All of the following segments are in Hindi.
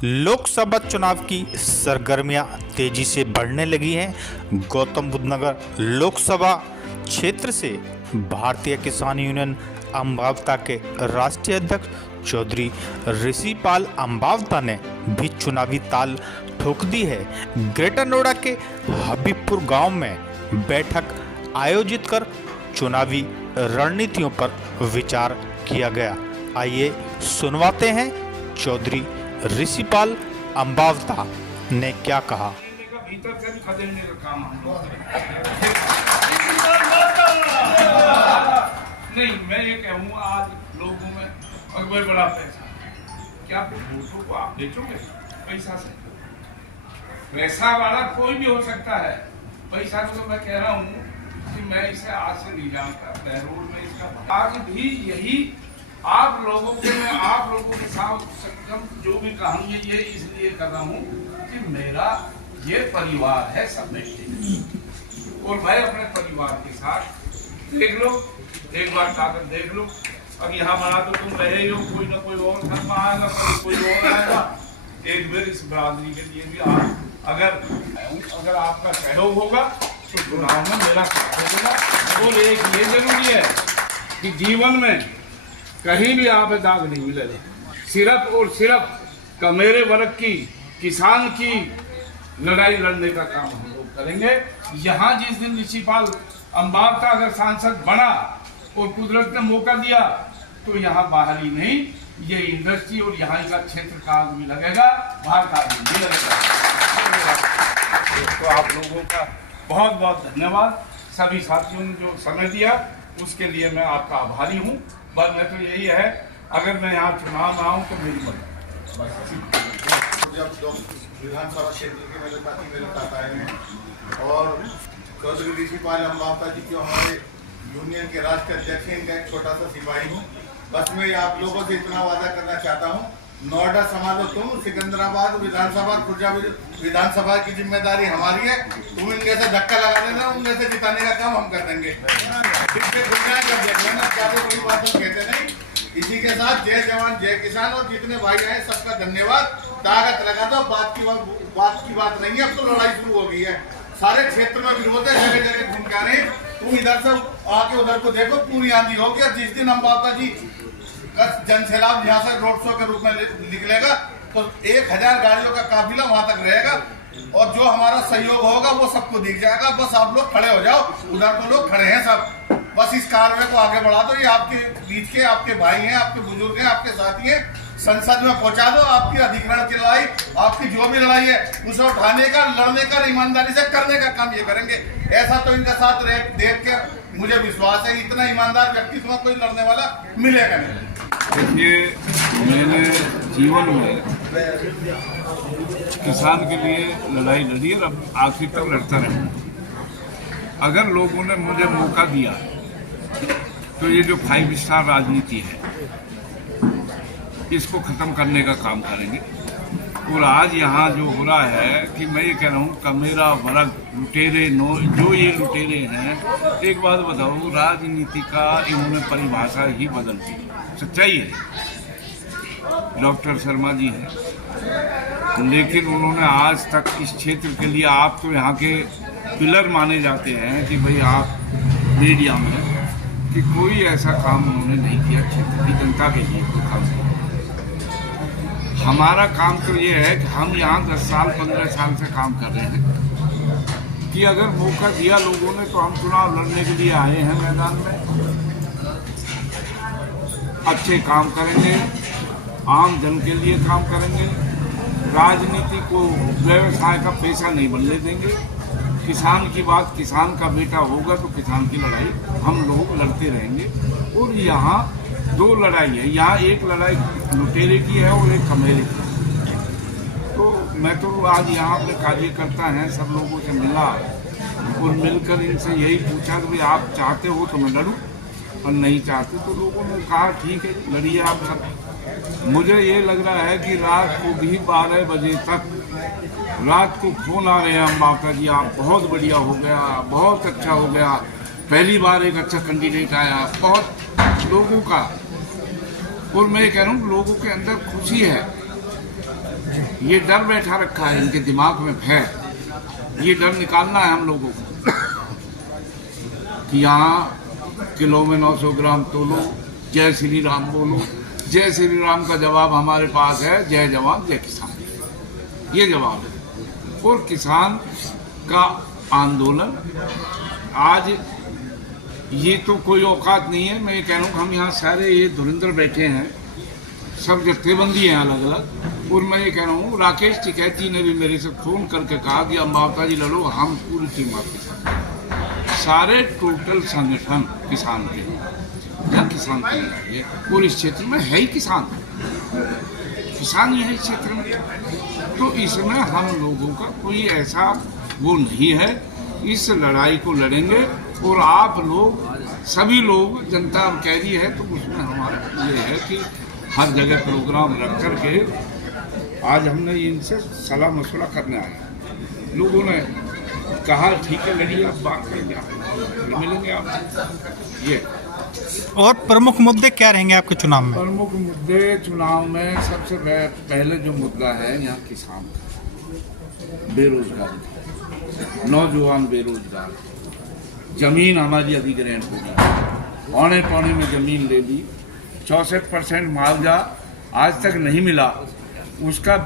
लोकसभा चुनाव की सरगर्मियां तेजी से बढ़ने लगी हैं। गौतम बुद्ध नगर लोकसभा क्षेत्र से भारतीय किसान यूनियन अम्बावता के राष्ट्रीय अध्यक्ष चौधरी ऋषिपाल अम्बावता ने भी चुनावी ताल ठोक दी है। ग्रेटर नोएडा के हबीबपुर गांव में बैठक आयोजित कर चुनावी रणनीतियों पर विचार किया गया। आइए सुनवाते हैं चौधरी ऋषिपाल अम्बावता ने क्या कहा। भीतर से भी खदेड़ने का काम नहीं, मैं ये कहूँगा आज लोगों में अकबर बड़ा पैसा, क्या वोटों को आप बेचोगे पैसा से? पैसा वाला कोई भी हो सकता है, पैसा तो मैं कह रहा हूँ कि मैं इसे आज से नहीं जानता। बहरोड में इसका आज भी यही आप लोगों के साथ संगम जो भी कहानी ये इसलिए कर रहा हूँ कि मेरा ये परिवार है सब में, और मैं अपने परिवार के साथ देख लो, एक बार ताकत देख लो। अब यहाँ बना तो तुम रहे हो, कोई ना कोई और धर्म आएगा, कोई और आएगा। एक बार इस बरादरी के लिए भी आप अगर आपका सहयोग होगा तो चुनाव में मेरा साथ होगा। और एक ये जरूरी है कि जीवन में कहीं भी आप दाग नहीं मिलेगा। सिर्फ और सिर्फ मेरे वर्ग की, किसान की लड़ाई लड़ने का काम हम लोग करेंगे। यहाँ जिस दिन ऋषिपाल अम्बावता अगर सांसद बना और कुदरत ने मौका दिया तो यहाँ बाहर ही नहीं, ये इंडस्ट्री और यहाँ का क्षेत्र का आदमी लगेगा, बाहर का आदमी नहीं लगेगा। तो आप लोगों का बहुत बहुत धन्यवाद। सभी साथियों ने जो समय दिया उसके लिए मैं आपका आभारी हूँ। बस मैं तो यही है, अगर मैं यहाँ चुनाव में आऊँ तो मेरी मदद। जब लोग विधानसभा क्षेत्र के मेरे साथ आए हैं और चौधरी ऋषिपाल अम्बावता जी जो हमारे यूनियन के राष्ट्रीय अध्यक्ष हैं, इनका एक छोटा सा सिपाही हूँ। बस मैं आप लोगों से इतना वादा करना चाहता हूँ, नोएडा संभालो तुम, सिकंदराबाद विधानसभा, खुर्जा विधानसभा की जिम्मेदारी हमारी है। तुम इनके से धक्का लगा देना, उनके से जिताने का काम हम कर देंगे। बड़ी बात हम कहते नहीं। इसी के साथ जय जवान जय किसान, और जितने भाई आए सबका धन्यवाद। ताकत लगा दो, बात की बात नहीं है, अब तो लड़ाई शुरू हो गई है। सारे क्षेत्र में विरोध है, जगह जगह घूम के आ रहे हैं। तुम इधर से आके उधर को देखो, पूरी आंधी होगी। और जिस दिन अम्बावता जी जनसैलाब यहाँ से रोड शो के रूप में निकलेगा तो 1000 गाड़ियों का काफिला वहां तक रहेगा, और जो हमारा सहयोग होगा वो सबको दिख जाएगा। बस आप लोग खड़े हो जाओ, उधर तो लोग खड़े हैं सब। बस इस कार्य को आगे बढ़ा दो। ये आपके बीच के आपके भाई हैं, आपके बुजुर्ग हैं, आपके साथी हैं। संसद में पहुंचा दो। आपकी अधिग्रहण की लड़ाई, आपकी जो भी लड़ाई है उसे उठाने का, लड़ने का, ईमानदारी से करने का काम ये करेंगे। ऐसा तो इनका साथ देख के मुझे विश्वास है, इतना ईमानदार व्यक्तित्व में कोई लड़ने वाला मिलेगा नहीं। देखिए, मैंने जीवन में किसान के लिए लड़ाई लड़ी और अब आखिर तक लड़ता रहूँगा। अगर लोगों ने मुझे मौका दिया तो ये जो 5 स्टार राजनीति है इसको खत्म करने का काम करेंगे। और आज यहाँ जो हो रहा है कि मैं ये कह रहा हूँ, मेरा वर्ग लुटेरे जो ये लुटेरे हैं, एक बात बताऊँ, राजनीति का इन्होंने परिभाषा ही बदल दी। सच्चाई है। डॉक्टर शर्मा जी हैं, लेकिन उन्होंने आज तक इस क्षेत्र के लिए, आप तो यहाँ के पिलर माने जाते हैं कि भाई आप मीडिया में, कि कोई ऐसा काम उन्होंने नहीं किया क्षेत्र की जनता के लिए। कोई काम नहीं। हमारा काम तो ये है कि हम यहाँ 10 साल 15 साल से काम कर रहे हैं कि अगर मौका दिया लोगों ने तो हम चुनाव लड़ने के लिए आए हैं मैदान में। अच्छे काम करेंगे, आम जन के लिए काम करेंगे, राजनीति को व्यवसाय का पैसा नहीं बनने देंगे। किसान की बात, किसान का बेटा होगा तो किसान की लड़ाई हम लोग लड़ते रहेंगे। और यहाँ 2 लड़ाई है, यहाँ एक लड़ाई लुटेरे की है और एक कमेरे की है। तो मैं तो आज यहाँ अपने कार्यकर्ता हैं, सब लोगों से मिला और मिलकर इनसे यही पूछा कि भाई आप चाहते हो तो मैं लड़ूं, और नहीं चाहते तो लोगों ने कहा ठीक है लड़िए आप सब। मुझे ये लग रहा है कि रात को भी 12 बजे तक रात को फोन आ रहे हैं, अम्बावता जी आप बहुत बढ़िया हो गया, बहुत अच्छा हो गया, पहली बार एक अच्छा कैंडिडेट आया, बहुत लोगों का। और मैं कह रहा हूँ लोगों के अंदर खुशी है ये डर बैठा रखा है इनके दिमाग में, भय। ये डर निकालना है हम लोगों को कि यहाँ किलो में 900 ग्राम तोलो, जय श्री राम बोलो। जय श्री राम का जवाब हमारे पास है, जय जवान जय किसान, ये जवाब है। और किसान का आंदोलन आज ये तो कोई औकात नहीं है। मैं ये कह रहा हूँ कि हम यहाँ सारे ये धुरंधर बैठे हैं, सब जत्थेबंदी हैं अलग अलग। और मैं ये कह रहा हूँ, राकेश टिकैती ने भी मेरे से फ़ोन करके कहा कि अम्बावता जी लड़ो, हम पूरी टीम आपके साथ, सारे टोटल संगठन किसान के या किसान के लिए। और इस क्षेत्र में है ही किसान ही है इस क्षेत्र में, तो इसमें हम लोगों का कोई ऐसा वो नहीं है। इस लड़ाई को लड़ेंगे और आप लोग सभी लोग, जनता कह रही है, तो उसमें हमारा ये है कि हर जगह प्रोग्राम रख करके आज हमने इनसे सलाह मशवरा करने आए। लोगों ने कहा ठीक है लड़िए, आप बात करेंगे, आप मिलेंगे आप। ये और प्रमुख मुद्दे क्या रहेंगे आपके चुनाव में? प्रमुख मुद्दे चुनाव में सबसे पहले जो मुद्दा है यहाँ किसान का, बेरोजगारी, नौजवान बेरोजगार, जमीन हमारी अधिग्रहण हो गई, पौने पौने में जमीन ले ली, 64% मुआवजा आज तक नहीं मिला। उसका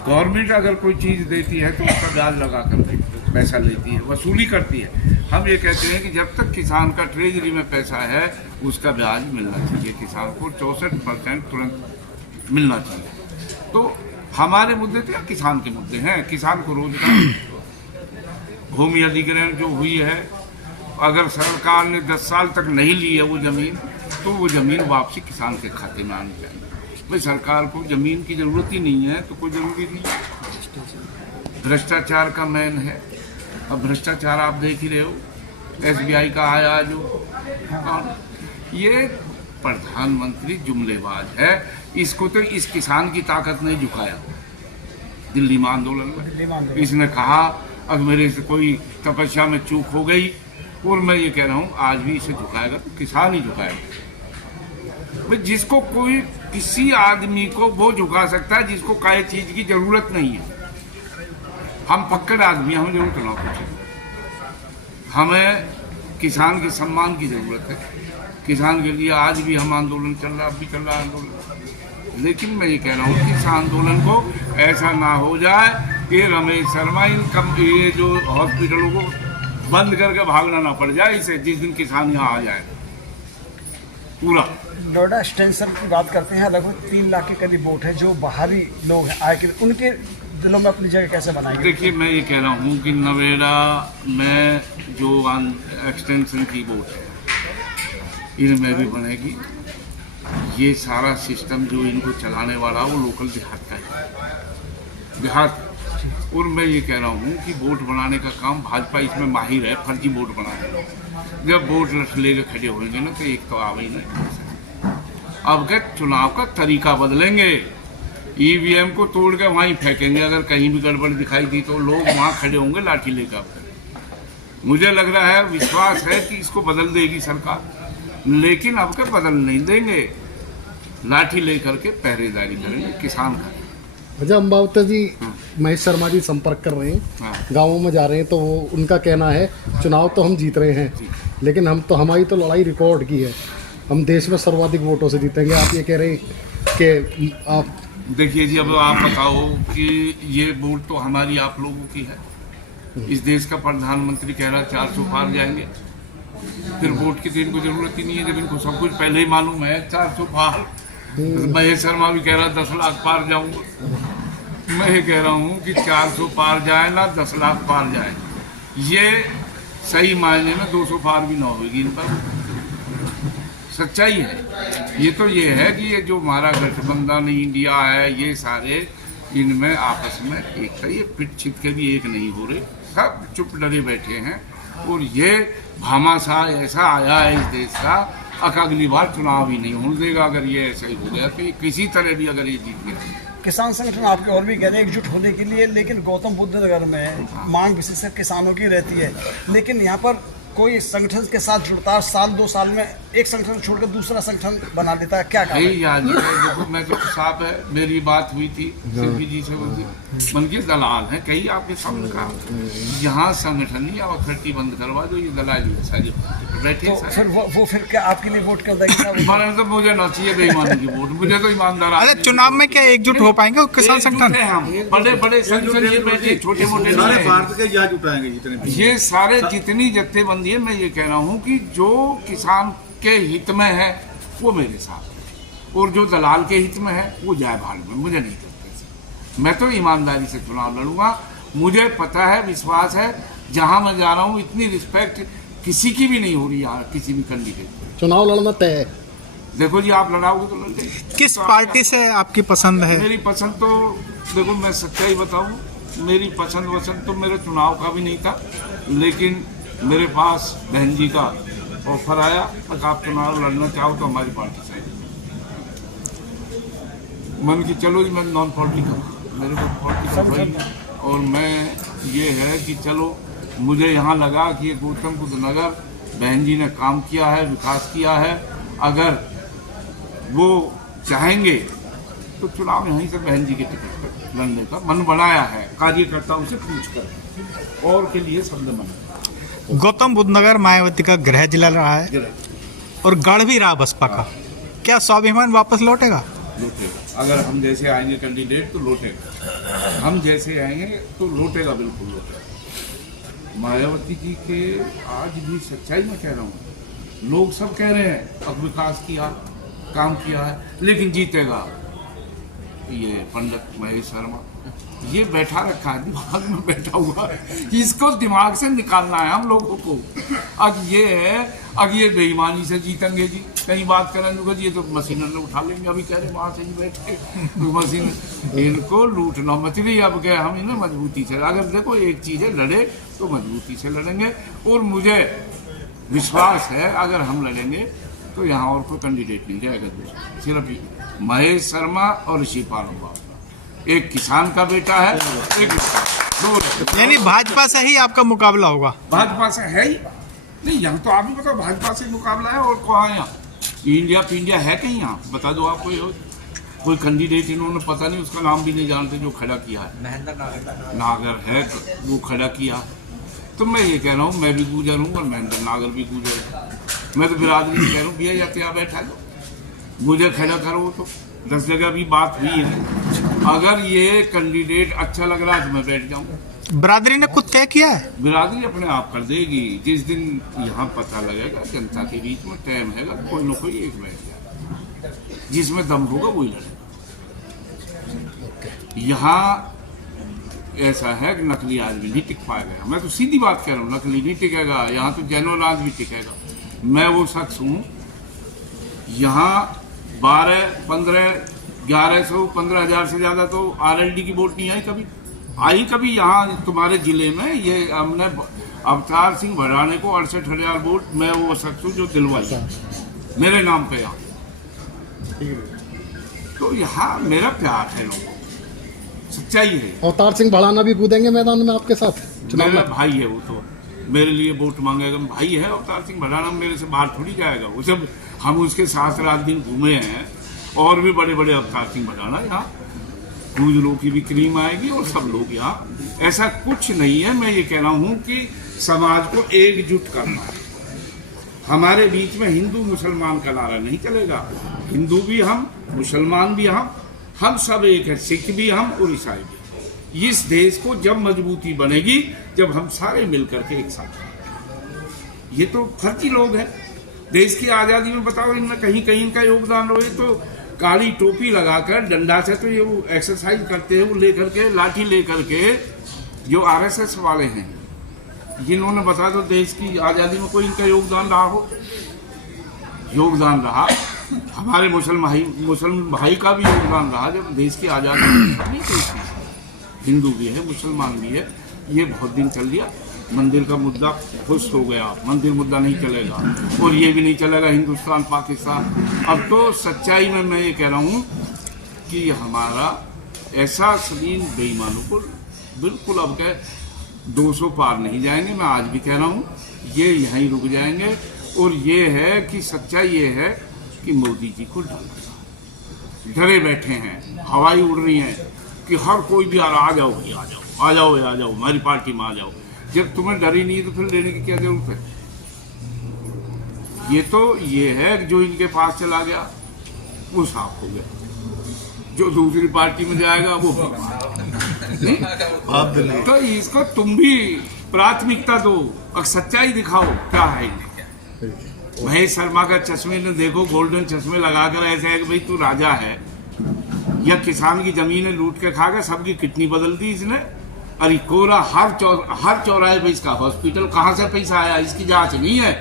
गवर्नमेंट अगर कोई चीज़ देती है तो उसका ब्याज लगा कर पैसा लेती है, वसूली करती है। हम ये कहते हैं कि जब तक किसान का ट्रेजरी में पैसा है उसका ब्याज मिलना चाहिए, किसान को 64% तुरंत मिलना चाहिए। तो हमारे मुद्दे तो किसान के मुद्दे हैं। किसान को रोजगार, भूमि अधिग्रहण जो हुई है, अगर सरकार ने 10 साल तक नहीं ली है वो ज़मीन, तो वो ज़मीन वापसी किसान के खाते में आनी चाहिए। भाई सरकार को ज़मीन की ज़रूरत ही नहीं है तो कोई ज़रूरी नहीं है। भ्रष्टाचार का मैन है, अब भ्रष्टाचार आप देख ही रहे हो, SBI का आया जो, ये प्रधानमंत्री जुमलेबाज है। इसको तो इस किसान की ताकत ने झुकाया दिल्ली में आंदोलन में। इसने कहा अब मेरे से कोई तपस्या में चूक हो गई, और मैं ये कह रहा हूँ आज भी इसे झुकाएगा तो किसान ही झुकाएगा। भाई जिसको कोई, किसी आदमी को वो झुका सकता है जिसको काहे चीज की जरूरत नहीं है। हम पक्कड़ आदमी, हमें जरूरत ना कुछ, हमें किसान के सम्मान की जरूरत है। किसान के लिए आज भी हम आंदोलन चल रहा, अब भी चल रहा आंदोलन। लेकिन मैं ये कह रहा हूँ कि इस आंदोलन को ऐसा ना हो जाए कि रमेश शर्मा ये जो हॉस्पिटलों को बंद करके भागना ना पड़ जाए इसे, जिस दिन किसान यहाँ आ जाए पूरा। नोएडा एक्सटेंशन की बात करते हैं, लगभग 3 लाख के करीब वोट है जो बाहरी लोग हैं आए के, उनके दिलों में अपनी जगह कैसे बनाएंगे? देखिए मैं ये कह रहा हूँ कि नोएडा में जो एक्सटेंशन की वोट है इनमें भी बनेगी। ये सारा सिस्टम जो इनको चलाने वाला वो लोकल देहात का है, देहात। और मैं ये कह रहा हूँ कि वोट बनाने का काम भाजपा इसमें माहिर है, फर्जी वोट बनाने। जब वोट लेके खड़े होंगे ना तो एक तो आवे ही नहीं। अब क्या चुनाव का तरीका बदलेंगे, EVM को तोड़ के वहीं फेंकेंगे। अगर कहीं भी गड़बड़ दिखाई दी तो लोग वहाँ खड़े होंगे लाठी लेकर। मुझे लग रहा है, विश्वास है कि इसको बदल देगी सरकार, लेकिन अब क्या बदल नहीं देंगे, लाठी लेकर के पहरेदारी करेंगे किसान का। अच्छा अम्बावता जी, महेश शर्मा जी संपर्क कर रहे हैं, गाँवों में जा रहे हैं, तो वो उनका कहना है चुनाव तो हम जीत रहे हैं, लेकिन हमारी तो लड़ाई रिकॉर्ड की है, हम देश में सर्वाधिक वोटों से जीतेंगे। आप ये कह रहे हैं कि आप देखिए जी, अब आप बताओ कि ये वोट तो हमारी आप लोगों की है। इस देश का प्रधानमंत्री कह रहा है 400 पार जाएंगे, फिर वोट की तो इनको जरूरत ही नहीं है जब इनको सब कुछ पहले ही मालूम है 400 पार। महेश शर्मा भी कह रहा 10 लाख पार जाऊंगा। मैं ये कह रहा हूँ कि 400 पार जाए ना 10 लाख पार जाए, ये सही मायने में 200 पार भी ना होगी इन पर। सच्चाई है ये, तो ये है कि ये जो हमारा गठबंधन इंडिया है, ये सारे इनमें आपस में एक है, ये पिट छिप के भी एक नहीं हो रहे, सब चुप डरे बैठे हैं। और ये भामाशाह ऐसा आया है इस देश का, अगली बार चुनाव ही नहीं होने देगा अगर ये ऐसा ही हो गया तो ये किसी तरह भी अगर ये जीत गया। किसान संगठन आपके और भी कह रहे हैं एकजुट होने के लिए, लेकिन गौतम बुद्ध नगर में मांग विशेषकर किसानों की रहती है, लेकिन यहाँ पर कोई संगठन के साथ जुड़ता है, साल 2 साल में एक संगठन छोड़कर दूसरा संगठन बना लेता है, क्या कारण है? याद है, देखो मैं तो साहब है, मेरी बात हुई थी सिर्फी जी से, मन के दलाल हैं कई आपके सामने कहा, यहाँ संगठन या अथॉरिटी बंद करवा दो, ये दलाल सारी बैठे। तो फिर वो फिर क्या आपके लिए वोट कर देंगे? मैंने तो मुझे ना चाहिए बेईमानी की वोट, मुझे तो ईमानदार। अरे चुनाव में क्या एकजुट हो पाएंगे किसान संगठन? हम बड़े बड़े संगठन ये बैठे, छोटे मोटे सारे भारत के यहाँ जुटाएंगे जितने भी। ये सारे जितनी जत्थेबंदी है, मैं ये कह रहा हूँ कि जो किसान के हित में है वो मेरे साथ है, और जो दलाल के हित में है वो जाए भाड़ में, मुझे नहीं करते। मैं तो ईमानदारी से चुनाव लड़ूंगा, मुझे पता है, विश्वास है, जहाँ मैं जा रहा हूँ इतनी रिस्पेक्ट किसी की भी नहीं हो रही यहाँ, किसी भी कैंडिडेट। चुनाव लड़ना तय है। देखो जी, आप लड़ाओगे तो लड़ते। किस पार्टी से आपकी पसंद है? मेरी पसंद तो देखो, मैं सच्चाई बताऊं, मेरी पसंद वसंद तो मेरे चुनाव का भी नहीं था, लेकिन मेरे पास बहन जी का ऑफर आया, अगर आप चुनाव लड़ना चाहो तो हमारी पार्टी से। मन की चलो जी, मैं नॉन पॉलिटिकल, मेरे को पॉलिटिकल, और मैं ये है कि चलो मुझे यहाँ लगा कि ये गौतम बुद्ध नगर बहन जी ने काम किया है, विकास किया है, अगर वो चाहेंगे तो चुनाव यहीं से बहन जी के टिकट पर लड़ने का मन बनाया है, कार्यकर्ताओं से पूछकर, और के लिए शब्द मन। गौतम बुद्ध नगर मायावती का गृह जिला रहा है और गढ़ भी रहा बसपा का, क्या स्वाभिमान वापस लौटेगा? लौटेगा, अगर हम जैसे आएंगे कैंडिडेट तो लौटेगा, हम जैसे आएंगे तो लौटेगा, बिल्कुल लौटेगा। मायावती जी के आज भी सच्चाई में कह रहा हूँ, लोग सब कह रहे हैं अब विकास किया, काम किया है, लेकिन जीतेगा ये पंडित महेश शर्मा, ये बैठा रखा है, दिमाग में बैठा हुआ है, इसको दिमाग से निकालना है हम लोगों को। अब ये है, अब ये बेईमानी से जीतेंगे जी, कहीं बात करेंगे जी, ये तो मशीनर ने उठा लेंगे, अभी कह रहे वहाँ से ही बैठ के मशीन, इनको लूटना मछली। अब क्या हम इन्हें मजबूती से, अगर देखो एक चीज़ है, लड़े तो मजबूती से लड़ेंगे, और मुझे विश्वास है अगर हम लड़ेंगे तो यहाँ और कोई कैंडिडेट नहीं जाएगा दूसरा, सिर्फ महेश शर्मा और ऋषिपाल होगा, एक किसान का बेटा है, एक दो, यानी भाजपा से ही आपका मुकाबला होगा? भाजपा से है ही नहीं, यहाँ तो आप भी बताओ, भाजपा से मुकाबला है, और कहाँ यहाँ इंडिया पिंडिया है कहीं, यहाँ बता दो आप, कोई कैंडिडेट इन्होंने पता नहीं, उसका नाम भी नहीं जानते जो खड़ा किया है, महेंद्र नागर है वो खड़ा किया। तो मैं ये कह रहा हूँ, मैं भी गुजर हूँ और महेंद्र नागर भी गुजर है, मैं तो बिरादरी से कह रहा हूँ, भैया जाते आप बैठा लो, गुजर खड़ा करो, तो 10 जगह भी बात हुई है, अगर ये कैंडिडेट अच्छा लग रहा है तो मैं बैठ जाऊँगा। बिरादरी ने कुछ तय किया है? बिरादरी अपने आप कर देगी, जिस दिन यहाँ पता लगेगा जनता के बीच में टाइम है, कोई ना कोई एक बैठ जाएगा, जिसमें दम होगा वही लड़ेगा। यहाँ ऐसा है कि नकली आदमी नहीं टिक पाएगा, मैं तो सीधी बात कह रहा हूँ, नकली नहीं टिकेगा, यहाँ तो जेन्युइन आदमी टिकेगा। मैं वो शख्स हूँ, यहाँ 12, 15, 1100, 15,000 से ज़्यादा तो RLD की वोट नहीं आई कभी यहाँ तुम्हारे जिले में। ये हमने अवतार सिंह भराने को 68,000 वोट, मैं वो शख्स हूँ जो दिलवाई मेरे नाम पे यहाँ। तो यहाँ मेरा प्यार है लोगों को, सच्चाई है। अवतार सिंह भड़ाना भी कूदेंगे मैदान में आपके साथ चुनाव मेरा में? भाई है वो, तो मेरे लिए वोट मांगेगा, भाई है अवतार सिंह भड़ाना, मेरे से बाहर थोड़ी जाएगा वो, सब हम उसके साथ रात दिन घूमे हैं, और भी बड़े बड़े अवतार सिंह भड़ाना यहाँ, गुजरों की भी क्रीम आएगी और सब लोग यहाँ, ऐसा कुछ नहीं है। मैं ये कह रहा हूँ कि समाज को एकजुट करना है, हमारे बीच में हिंदू मुसलमान का नारा नहीं चलेगा, हिंदू भी हम, मुसलमान भी हम सब एक है, सिख भी हम और ईसाई भी। इस देश को जब मजबूती बनेगी जब हम सारे मिलकर के एक साथ। ये तो फर्जी लोग हैं, देश की आज़ादी में बताओ इनमें कहीं कहीं इनका योगदान हो, तो काली टोपी लगाकर डंडा से तो ये वो एक्सरसाइज करते हैं, वो लेकर के लाठी लेकर के, जो RSS वाले हैं, जिन्होंने बता दो देश की आज़ादी में कोई इनका योगदान रहा हो, योगदान रहा, हमारे मुसलमान भाई का भी योगदान रहा जब देश की आज़ादी नहीं थी, हिंदू भी है मुसलमान भी है, ये बहुत दिन चल लिया। मंदिर का मुद्दा खुश हो गया, मंदिर मुद्दा नहीं चलेगा, और ये भी नहीं चलेगा हिंदुस्तान पाकिस्तान। अब तो सच्चाई में मैं ये कह रहा हूँ कि हमारा ऐसा सलीम बेईमानों को बिल्कुल अब 200 पार नहीं जाएंगे। मैं आज भी कह रहा हूँ ये यहीं रुक जाएंगे। और ये है कि सच्चाई ये है कि मोदी जी को डरे बैठे हैं, हवाई उड़ रही हैं कि हर कोई भी आ जाओ भाई, आ जाओ आ जाओ आ जाओ हमारी पार्टी में आ जाओ। जब तुम्हें डर ही नहीं है तो फिर लेने की क्या जरूरत है? ये है जो इनके पास चला गया वो साफ हो गया, जो दूसरी पार्टी में जाएगा वो नहीं। तो इसको तुम भी प्राथमिकता दो और सच्चाई दिखाओ क्या है इन्हें। महेश शर्मा का चश्मे ने देखो, गोल्डन चश्मे लगाकर ऐसे है कि भाई तू राजा है, या किसान की जमीनें लूट के खा गए, सबकी किडनी बदल दी इसने। अरे कोरा हर चौराहे पे इसका हॉस्पिटल, कहाँ से पैसा आया इसकी जांच नहीं है।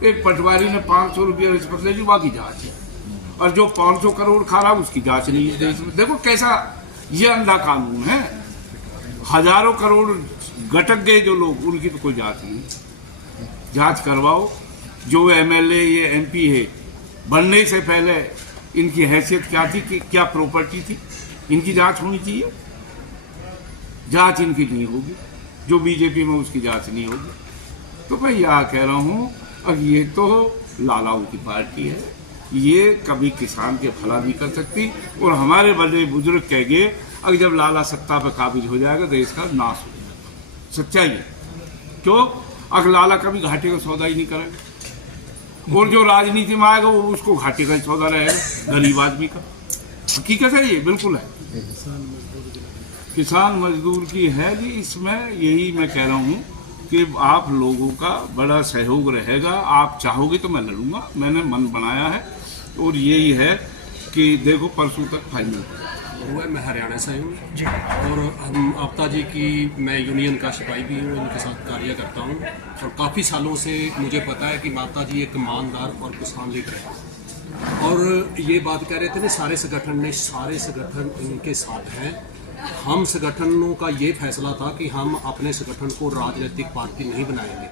एक पटवारी ने 500 रुपये रिश्वत ले ली, बाकी जांच है। और जो 500 करोड़ खा रहा उसकी जांच नहीं है देश में। देखो कैसा ये अंधा कानून है। हजारों करोड़ गटक गए जो लोग, उनकी तो कोई जांच नहीं। जांच करवाओ। जो MLA ये MP है, बनने से पहले इनकी हैसियत क्या थी, कि क्या प्रॉपर्टी थी, इनकी जांच होनी चाहिए। जांच इनकी नहीं होगी, जो बीजेपी में उसकी जांच नहीं होगी। तो मैं यह कह रहा हूँ, अब ये तो लालाओं की पार्टी है, ये कभी किसान के भला नहीं कर सकती। और हमारे बड़े बुजुर्ग कह गए, अगर जब लाला सत्ता पर काबिज हो जाएगा देश का नाश हो जाएगा। सच्चाई है। क्यों? अगर लाला कभी घाटे का सौदा ही नहीं करेगा, और जो राजनीति में आएगा वो उसको घाटे का ही सौदा रहेगा, गरीब आदमी का। हकीकत है, ये बिल्कुल है। किसान मजदूर की है जी। इसमें यही मैं कह रहा हूँ कि आप लोगों का बड़ा सहयोग रहेगा। आप चाहोगे तो मैं लड़ूंगा, मैंने मन बनाया है। और यही है कि देखो परसों तक फाइनल हुआ। मैं हरियाणा से हूँ और हम आपता जी की, मैं यूनियन का सिपाही भी हूँ, इनके साथ कार्य करता हूँ। और काफ़ी सालों से मुझे पता है कि माता जी एक ईमानदार और किसान लीडर है। और ये बात कह रहे थे ना, सारे संगठन इनके साथ हैं। हम संगठनों का ये फैसला था कि हम अपने संगठन को राजनीतिक पार्टी नहीं बनाएंगे।